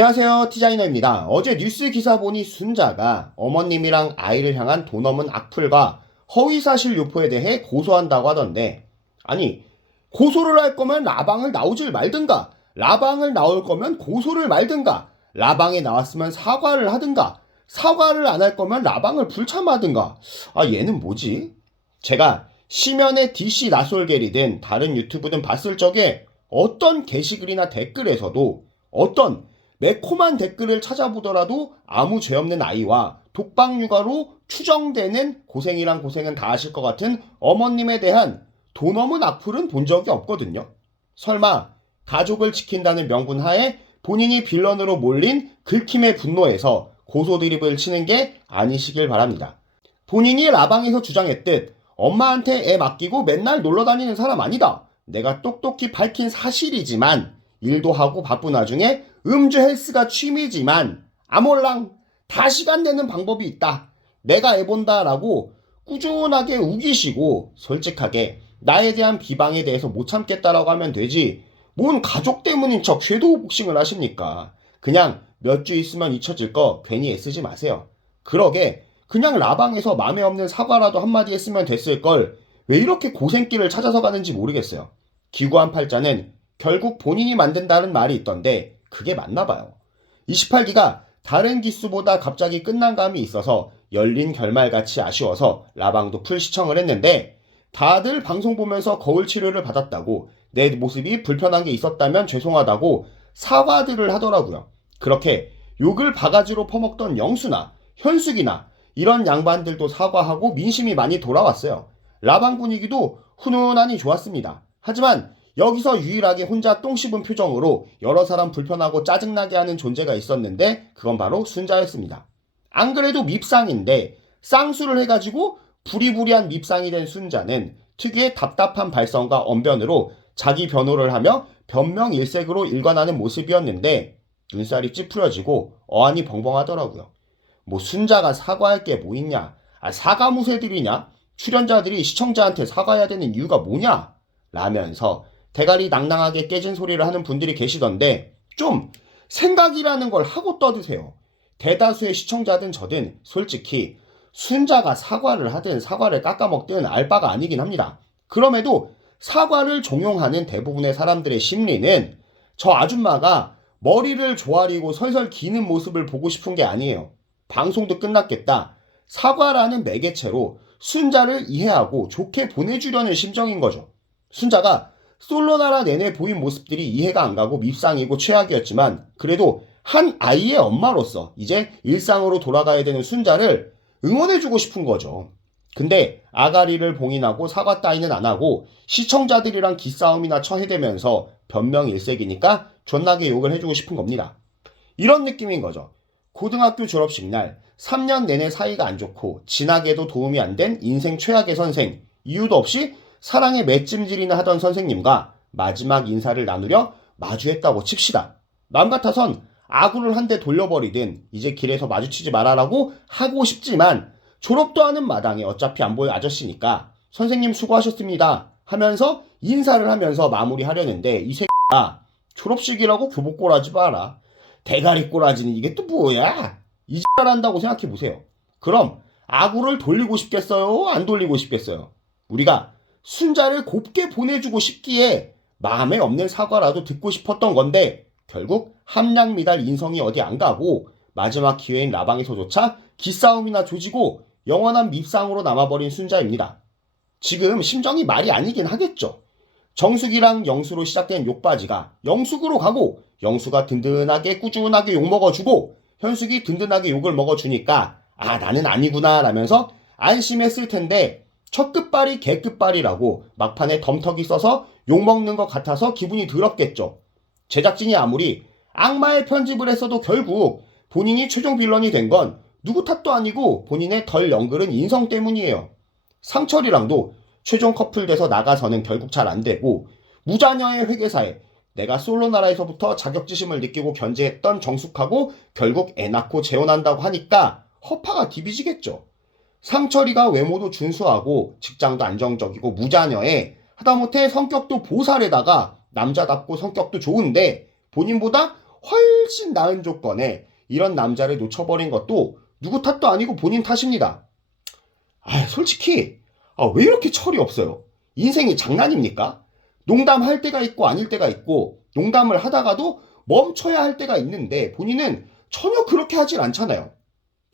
안녕하세요, 티자이너입니다. 어제 뉴스 기사 보니 순자가 어머님이랑 아이를 향한 도 넘은 악플과 허위사실 유포에 대해 고소한다고 하던데, 아니, 고소를 할 거면 라방을 나오질 말든가, 라방을 나올 거면 고소를 말든가, 라방에 나왔으면 사과를 하든가, 사과를 안 할 거면 라방을 불참하든가. 아, 얘는 뭐지? 제가 시면의 DC 나솔겔이든 다른 유튜브든 봤을 적에 어떤 게시글이나 댓글에서도 어떤 매콤한 댓글을 찾아보더라도 아무 죄 없는 아이와 독방 육아로 추정되는 고생이란 고생은 다 아실 것 같은 어머님에 대한 도 넘은 악플은 본 적이 없거든요. 설마 가족을 지킨다는 명분 하에 본인이 빌런으로 몰린 긁힘의 분노에서 고소 드립을 치는 게 아니시길 바랍니다. 본인이 라방에서 주장했듯 엄마한테 애 맡기고 맨날 놀러 다니는 사람 아니다. 내가 똑똑히 밝힌 사실이지만 일도 하고 바쁜 와중에 음주 헬스가 취미지만 아몰랑 다 시간 내는 방법이 있다. 내가 애 본다 라고 꾸준하게 우기시고 솔직하게 나에 대한 비방에 대해서 못 참겠다라고 하면 되지. 뭔 가족 때문인 척 섀도우 복싱을 하십니까? 그냥 몇 주 있으면 잊혀질 거 괜히 애쓰지 마세요. 그러게 그냥 라방에서 맘에 없는 사과라도 한마디 했으면 됐을 걸 왜 이렇게 고생길을 찾아서 가는지 모르겠어요. 기구한 팔자는 결국 본인이 만든다는 말이 있던데 그게 맞나 봐요. 28기가 다른 기수보다 갑자기 끝난 감이 있어서 열린 결말같이 아쉬워서 라방도 풀 시청을 했는데 다들 방송 보면서 거울 치료를 받았다고 내 모습이 불편한 게 있었다면 죄송하다고 사과들을 하더라고요. 그렇게 욕을 바가지로 퍼먹던 영수나 현숙이나 이런 양반들도 사과하고 민심이 많이 돌아왔어요. 라방 분위기도 훈훈하니 좋았습니다. 하지만 여기서 유일하게 혼자 똥 씹은 표정으로 여러 사람 불편하고 짜증나게 하는 존재가 있었는데 그건 바로 순자였습니다. 안 그래도 밉상인데 쌍수를 해가지고 부리부리한 밉상이 된 순자는 특유의 답답한 발성과 언변으로 자기 변호를 하며 변명일색으로 일관하는 모습이었는데 눈살이 찌푸려지고 어안이 벙벙하더라고요. 뭐 순자가 사과할 게 뭐 있냐? 사과무새들이냐? 출연자들이 시청자한테 사과해야 되는 이유가 뭐냐? 라면서 대가리 낭낭하게 깨진 소리를 하는 분들이 계시던데 좀 생각이라는 걸 하고 떠드세요. 대다수의 시청자든 저든 솔직히 순자가 사과를 하든 사과를 깎아먹든 알 바가 아니긴 합니다. 그럼에도 사과를 종용하는 대부분의 사람들의 심리는 저 아줌마가 머리를 조아리고 설설 기는 모습을 보고 싶은 게 아니에요. 방송도 끝났겠다. 사과라는 매개체로 순자를 이해하고 좋게 보내주려는 심정인 거죠. 순자가 솔로나라 내내 보인 모습들이 이해가 안 가고 밉상이고 최악이었지만 그래도 한 아이의 엄마로서 이제 일상으로 돌아가야 되는 순자를 응원해주고 싶은 거죠. 근데 아가리를 봉인하고 사과 따위는 안 하고 시청자들이랑 기싸움이나 처해대면서 변명일색이니까 존나게 욕을 해주고 싶은 겁니다. 이런 느낌인 거죠. 고등학교 졸업식 날 3년 내내 사이가 안 좋고 진학에도 도움이 안 된 인생 최악의 선생, 이유도 없이 사랑의 맷찜질이나 하던 선생님과 마지막 인사를 나누려 마주했다고 칩시다. 남 같아선 아구를 한 대 돌려버리든 이제 길에서 마주치지 말아라고 하고 싶지만 졸업도 하는 마당에 어차피 안 보일 아저씨니까 선생님 수고하셨습니다 하면서 인사를 하면서 마무리하려는데 이 새끼가 졸업식이라고 교복꼬라지 마라. 대가리 꼬라지는 이게 또 뭐야? 이짓말 한다고 생각해보세요. 그럼 아구를 돌리고 싶겠어요? 안 돌리고 싶겠어요? 우리가 순자를 곱게 보내주고 싶기에 마음에 없는 사과라도 듣고 싶었던 건데 결국 함량미달 인성이 어디 안 가고 마지막 기회인 라방에서조차 기싸움이나 조지고 영원한 밉상으로 남아버린 순자입니다. 지금 심정이 말이 아니긴 하겠죠. 정숙이랑 영수로 시작된 욕바지가 영숙으로 가고 영수가 든든하게 꾸준하게 욕 먹어주고 현숙이 든든하게 욕을 먹어주니까 아 나는 아니구나 라면서 안심했을 텐데 첫 끝발이 개 끝발이라고 막판에 덤터기 써서 욕먹는 것 같아서 기분이 더럽겠죠. 제작진이 아무리 악마의 편집을 했어도 결국 본인이 최종 빌런이 된 건 누구 탓도 아니고 본인의 덜 연그른 인성 때문이에요. 상철이랑도 최종 커플 돼서 나가서는 결국 잘 안되고 무자녀의 회계사에 내가 솔로나라에서부터 자격지심을 느끼고 견제했던 정숙하고 결국 애 낳고 재혼한다고 하니까 허파가 디비지겠죠. 상철이가 외모도 준수하고 직장도 안정적이고 무자녀에 하다못해 성격도 보살에다가 남자답고 성격도 좋은데 본인보다 훨씬 나은 조건에 이런 남자를 놓쳐버린 것도 누구 탓도 아니고 본인 탓입니다. 솔직히 왜 이렇게 철이 없어요? 인생이 장난입니까? 농담할 때가 있고 아닐 때가 있고 농담을 하다가도 멈춰야 할 때가 있는데 본인은 전혀 그렇게 하질 않잖아요.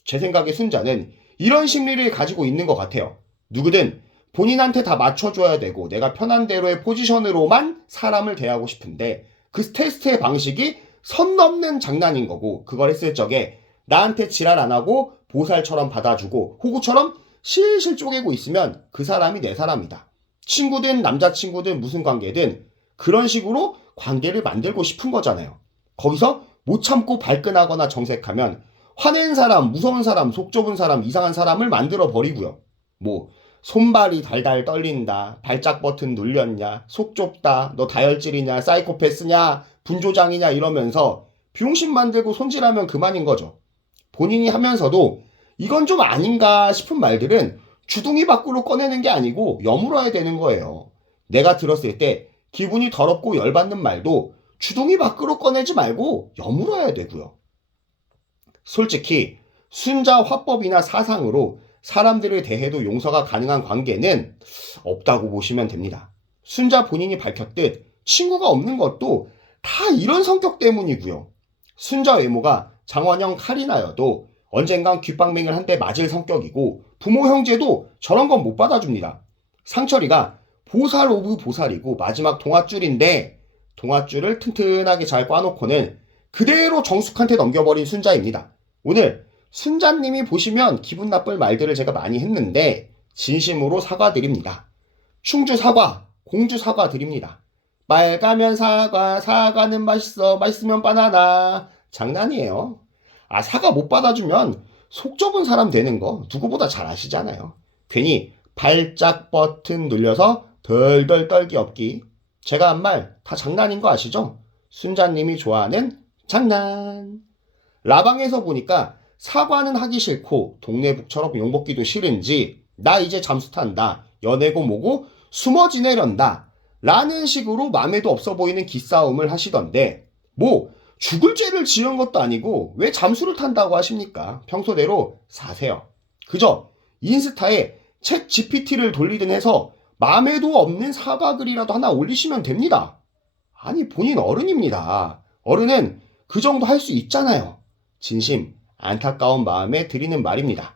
제 생각에 순자는 이런 심리를 가지고 있는 것 같아요. 누구든 본인한테 다 맞춰줘야 되고 내가 편한 대로의 포지션으로만 사람을 대하고 싶은데 그 테스트의 방식이 선 넘는 장난인 거고 그걸 했을 적에 나한테 지랄 안 하고 보살처럼 받아주고 호구처럼 실실 쪼개고 있으면 그 사람이 내 사람이다. 친구든 남자친구든 무슨 관계든 그런 식으로 관계를 만들고 싶은 거잖아요. 거기서 못 참고 발끈하거나 정색하면 화낸 사람, 무서운 사람, 속 좁은 사람, 이상한 사람을 만들어 버리고요. 뭐 손발이 달달 떨린다, 발작 버튼 눌렸냐, 속 좁다, 너 다혈질이냐, 사이코패스냐, 분조장이냐 이러면서 병신 만들고 손질하면 그만인 거죠. 본인이 하면서도 이건 좀 아닌가 싶은 말들은 주둥이 밖으로 꺼내는 게 아니고 여물어야 되는 거예요. 내가 들었을 때 기분이 더럽고 열받는 말도 주둥이 밖으로 꺼내지 말고 여물어야 되고요. 솔직히 순자 화법이나 사상으로 사람들을 대해도 용서가 가능한 관계는 없다고 보시면 됩니다. 순자 본인이 밝혔듯 친구가 없는 것도 다 이런 성격 때문이고요. 순자 외모가 장원영 카리나여도 언젠간 귓방맹을 한 대 맞을 성격이고 부모 형제도 저런 건 못 받아줍니다. 상철이가 보살 오브 보살이고 마지막 동아줄인데 동아줄을 튼튼하게 잘 꽈놓고는 그대로 정숙한테 넘겨버린 순자입니다. 오늘 순자님이 보시면 기분 나쁠 말들을 제가 많이 했는데 진심으로 사과드립니다. 충주 사과, 공주 사과 드립니다. 맑으면 사과, 사과는 맛있어, 맛있으면 바나나. 장난이에요. 사과 못 받아주면 속 좁은 사람 되는 거 누구보다 잘 아시잖아요. 괜히 발작 버튼 눌려서 덜덜 떨기 없기. 제가 한 말 다 장난인 거 아시죠? 순자님이 좋아하는 장난. 라방에서 보니까 사과는 하기 싫고 동네 북처럼 욕먹기도 싫은지 나 이제 잠수 탄다. 연애고 뭐고 숨어 지내련다. 라는 식으로 맘에도 없어 보이는 기싸움을 하시던데 뭐 죽을 죄를 지은 것도 아니고 왜 잠수를 탄다고 하십니까? 평소대로 사세요. 그저 인스타에 챗 GPT를 돌리든 해서 맘에도 없는 사과글이라도 하나 올리시면 됩니다. 아니 본인 어른입니다. 어른은 그 정도 할 수 있잖아요. 진심 안타까운 마음에 드리는 말입니다.